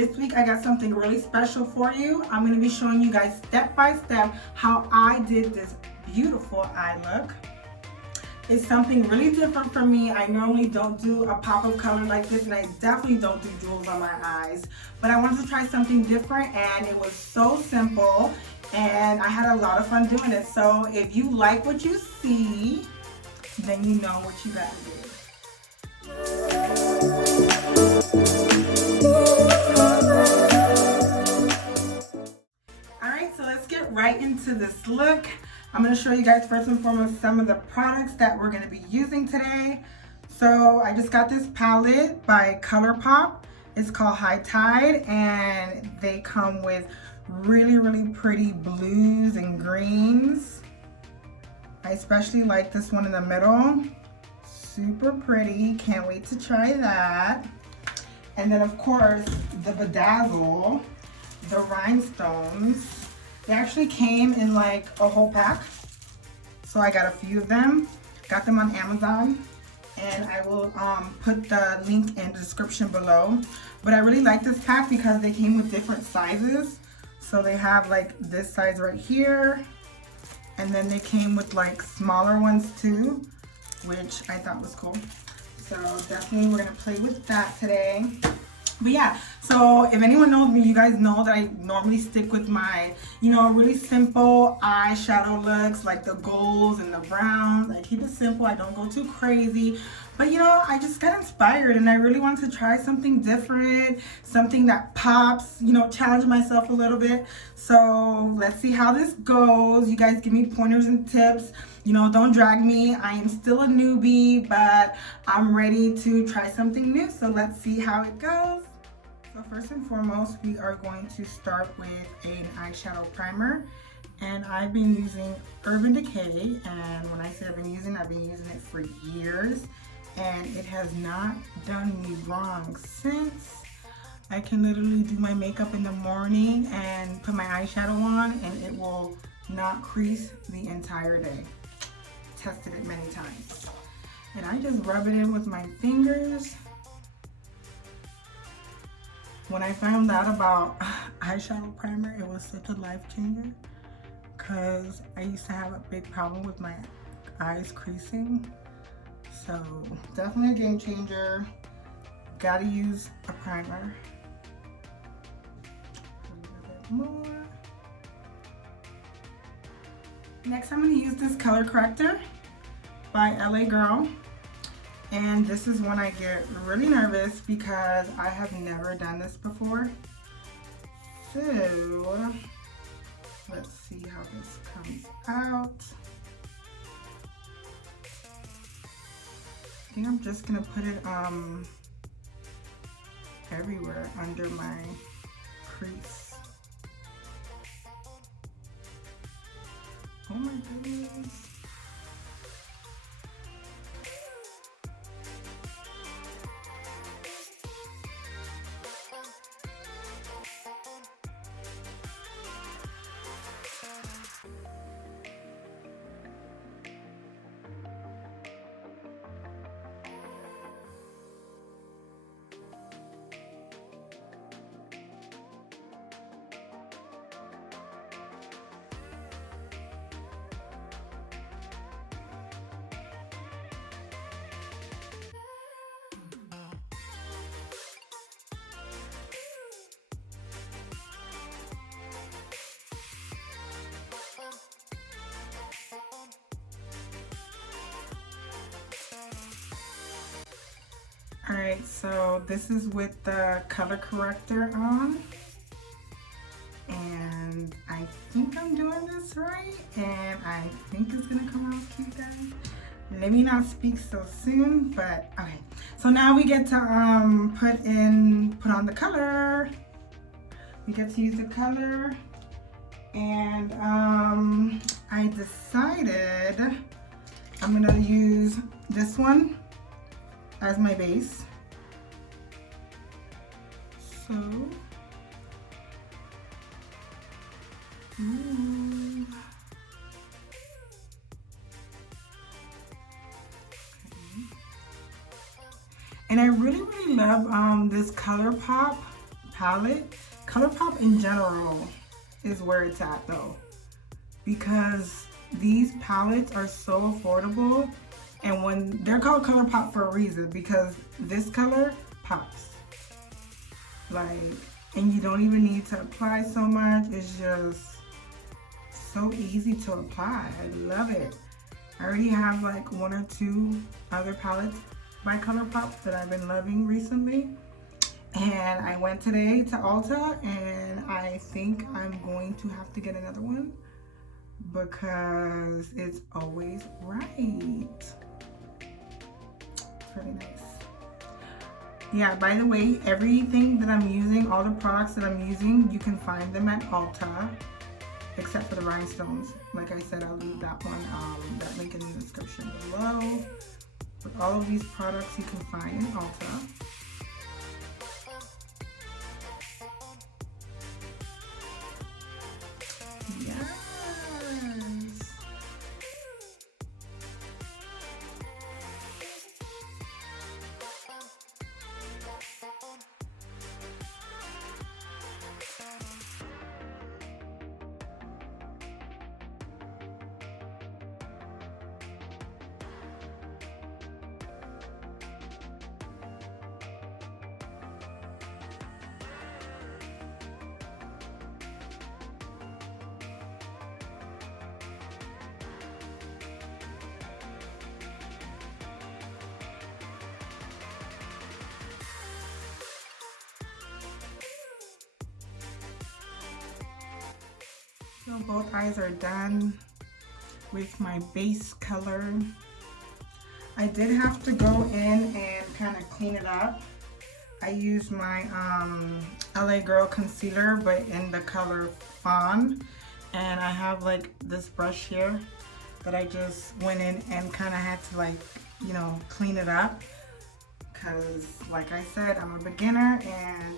this week I got something really special for you. I'm going to be showing you guys step by step how I did this beautiful eye look. It's something really different for me. I normally don't do a pop of color like this, and I definitely don't do jewels on my eyes. But I wanted to try something different, and it was so simple, and I had a lot of fun doing it. So if you like what you see, then you know what you gotta do. Alright, so let's get right into this look. I'm going to show you guys first and foremost some of the products that we're going to be using today. So I just got this palette by ColourPop. It's called High Tide, and they come with really pretty blues and greens. I especially like this one in the middle. Super pretty. Can't wait to try that. And then of course the Bedazzle, the Rhinestones. They actually came in like a whole pack, so I got a few of them. Got them on Amazon, and I will put the link in the description below. But I really like this pack because they came with different sizes. So they have like this size right here, and then they came with like smaller ones too, which I thought was cool. So definitely we're gonna play with that today. But yeah, so if anyone knows me, you guys know that I normally stick with my, really simple eyeshadow looks, like the golds and the browns. I keep it simple, I don't go too crazy. But I just got inspired, and I really wanted to try something different, something that pops, challenge myself a little bit. So let's see how this goes. You guys give me pointers and tips. Don't drag me. I am still a newbie, but I'm ready to try something new. So let's see how it goes. So first and foremost, we are going to start with an eyeshadow primer. And I've been using Urban Decay, and when I say I've been using it for years. And it has not done me wrong since. I can literally do my makeup in the morning and put my eyeshadow on, and it will not crease the entire day. Tested it many times. And I just rub it in with my fingers. When I found out about eyeshadow primer, it was such a life changer, because I used to have a big problem with my eyes creasing. So definitely a game changer. Gotta use a primer. A little bit more. Next, I'm going to use this color corrector by LA Girl. And this is when I get really nervous because I have never done this before. So let's see how this comes out. I think I'm just gonna put it everywhere under my crease. Oh my goodness. Alright, so this is with the color corrector on, and I think I'm doing this right, and I think it's gonna come out cute, guys. Let me not speak so soon, but okay. So now we get to put on the color. We get to use the color, and I decided I'm gonna use this one as my base. So, and I really love this ColourPop palette. ColourPop in general is where it's at though, because these palettes are so affordable, and when they're called ColourPop for a reason, because this color pops. Like, and you don't even need to apply so much. It's just so easy to apply. I love it. I already have like 1 or 2 other palettes by ColourPop that I've been loving recently. And I went today to Ulta, and I think I'm going to have to get another one because it's always right. It's really nice. Yeah, by the way, everything that I'm using, all the products that I'm using, you can find them at Ulta, except for the Rhinestones. Like I said, I'll leave that one, that link in the description below. But all of these products you can find in Ulta. Yes. So both eyes are done with my base color. I did have to go in and kind of clean it up. I used my LA Girl concealer, but in the color Fawn. And I have like this brush here that I just went in and kind of had to, like, you know, clean it up. Because like I said, I'm a beginner and,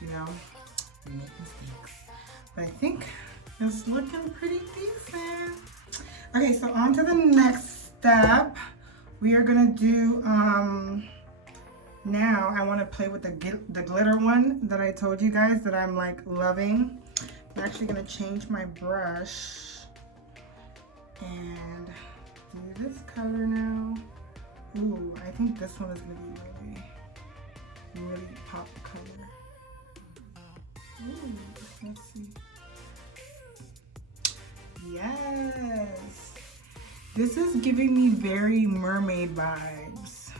you know, I make mistakes. But I think it's looking pretty decent. Okay, so on to the next step. We are gonna do, now I wanna play with the glitter one that I told you guys that I'm like loving. I'm actually gonna change my brush and do this color now. Ooh, I think this one is gonna be really pop color. Ooh, let's see. Yes, this is giving me very mermaid vibes.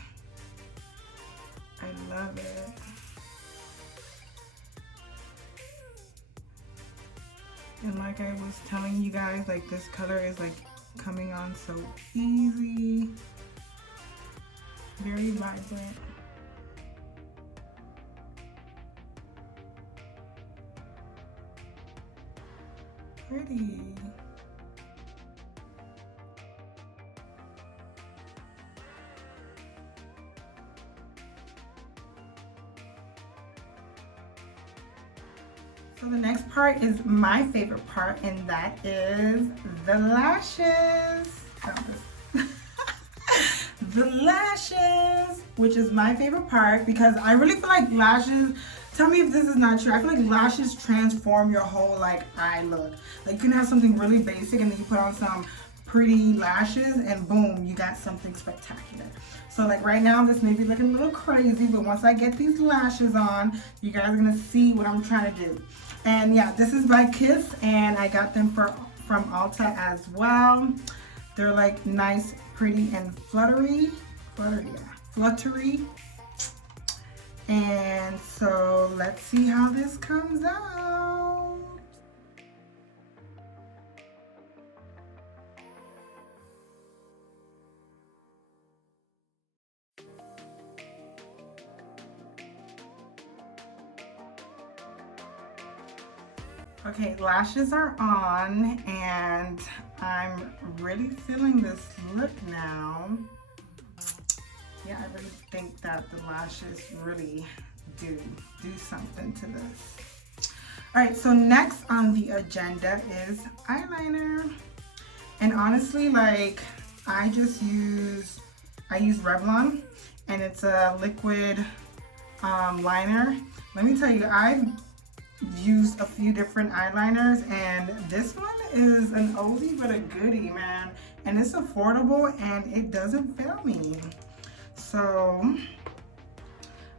I love it. And like I was telling you guys, like this color is like coming on so easy. Very vibrant. Pretty. So the next part is my favorite part, and that is the lashes. The lashes, which is my favorite part because I really feel like lashes, tell me if this is not true, I feel like lashes transform your whole like eye look. Like you can have something really basic and then you put on some pretty lashes and boom, you got something spectacular. So like right now this may be looking a little crazy, but once I get these lashes on, you guys are gonna see what I'm trying to do. And yeah, this is by Kiss, and I got them from Ulta as well. They're like nice, pretty, and fluttery. And so let's see how this comes out. Okay, lashes are on, and I'm really feeling this look now. Yeah, I really think that the lashes really do something to this. All right, so next on the agenda is eyeliner. And honestly, like I use Revlon, and it's a liquid liner. Let me tell you, I've used a few different eyeliners, and this one is an oldie but a goodie, man. And it's affordable and it doesn't fail me. So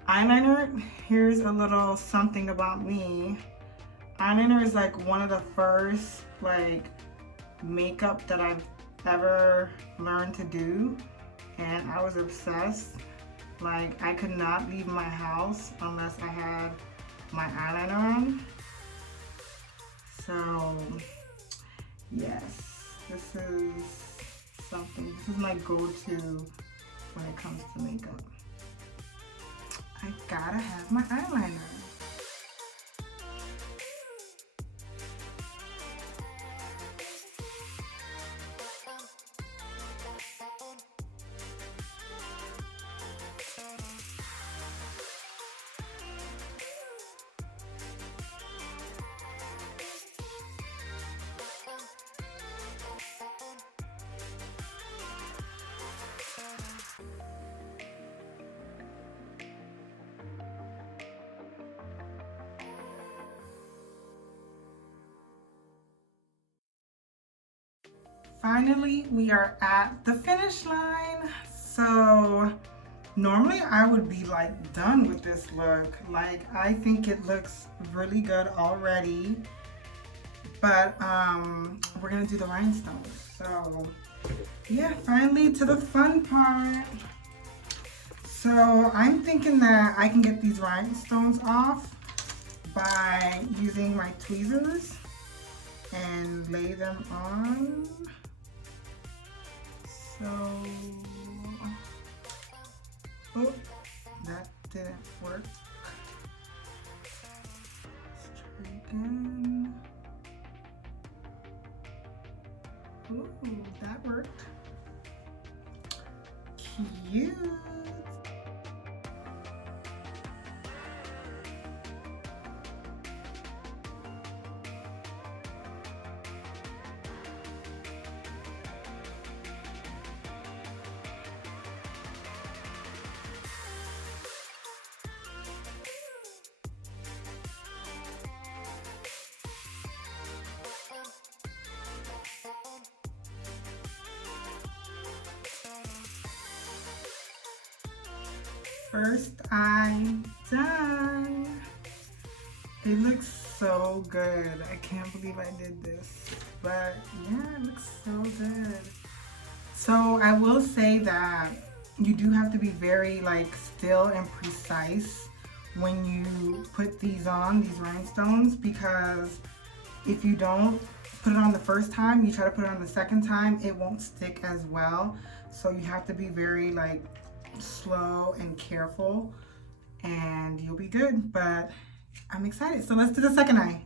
eyeliner, here's a little something about me. Eyeliner is like one of the first like makeup that I've ever learned to do, and I was obsessed. Like, I could not leave my house unless I had my eyeliner on. So yes, this is something, this is my go-to when it comes to makeup. I gotta have my eyeliner. Finally, we are at the finish line. So normally I would be like done with this look. Like, I think it looks really good already, but we're gonna do the rhinestones. So yeah, finally to the fun part. So I'm thinking that I can get these rhinestones off by using my tweezers and lay them on. So, oh, that didn't work. Let's try again. Ooh, that worked. Cute. First eye done. It looks so good. I can't believe I did this, but yeah, it looks so good. So I will say that you do have to be very like still and precise when you put these on, these rhinestones, because if you don't put it on the first time, you try to put it on the second time, it won't stick as well. So you have to be very like slow and careful, and you'll be good. But I'm excited, so let's do the second eye.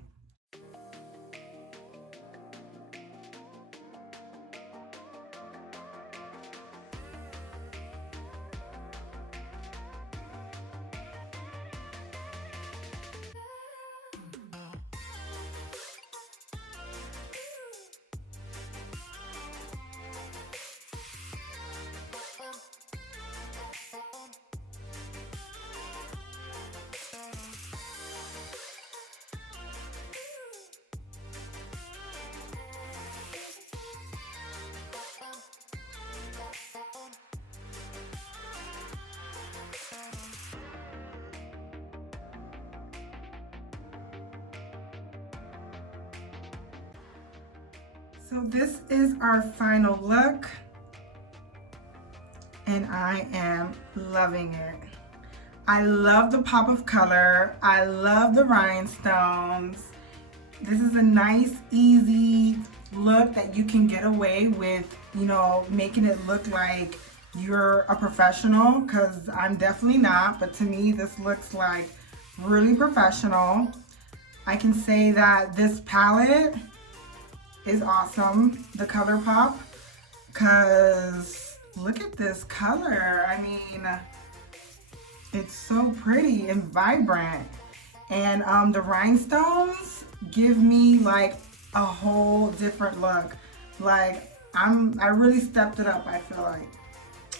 So this is our final look, and I am loving it. I love the pop of color. I love the rhinestones. This is a nice, easy look that you can get away with, you know, making it look like you're a professional, because I'm definitely not, but to me this looks like really professional. I can say that this palette is awesome, the ColourPop, because look at this color. I mean, it's so pretty and vibrant, and the rhinestones give me like a whole different look. Like I really stepped it up, I feel like.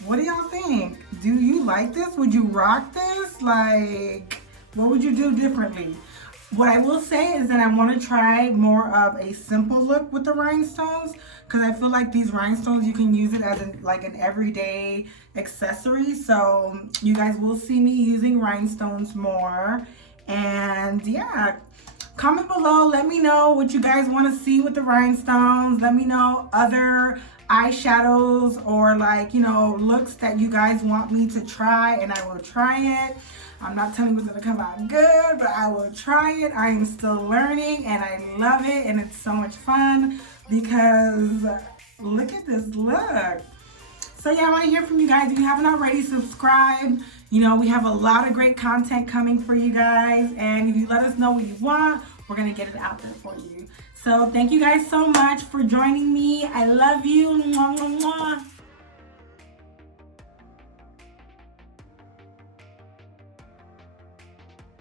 What do y'all think? Do you like this? Would you rock this? Like, what would you do differently? What I will say is that I want to try more of a simple look with the rhinestones, because I feel like these rhinestones, you can use it as like an everyday accessory. So you guys will see me using rhinestones more. And yeah, comment below, let me know what you guys want to see with the rhinestones. Let me know other eyeshadows or, like, you know, looks that you guys want me to try, and I will try it. I'm not telling you it's gonna come out good, but I will try it. I am still learning and I love it, and it's so much fun because look at this look. So yeah, I want to hear from you guys. If you haven't already, subscribe. You know, we have a lot of great content coming for you guys, and if you let us know what you want, we're gonna get it out there for you. So thank you guys so much for joining me. I love you. Mwah, mwah, mwah.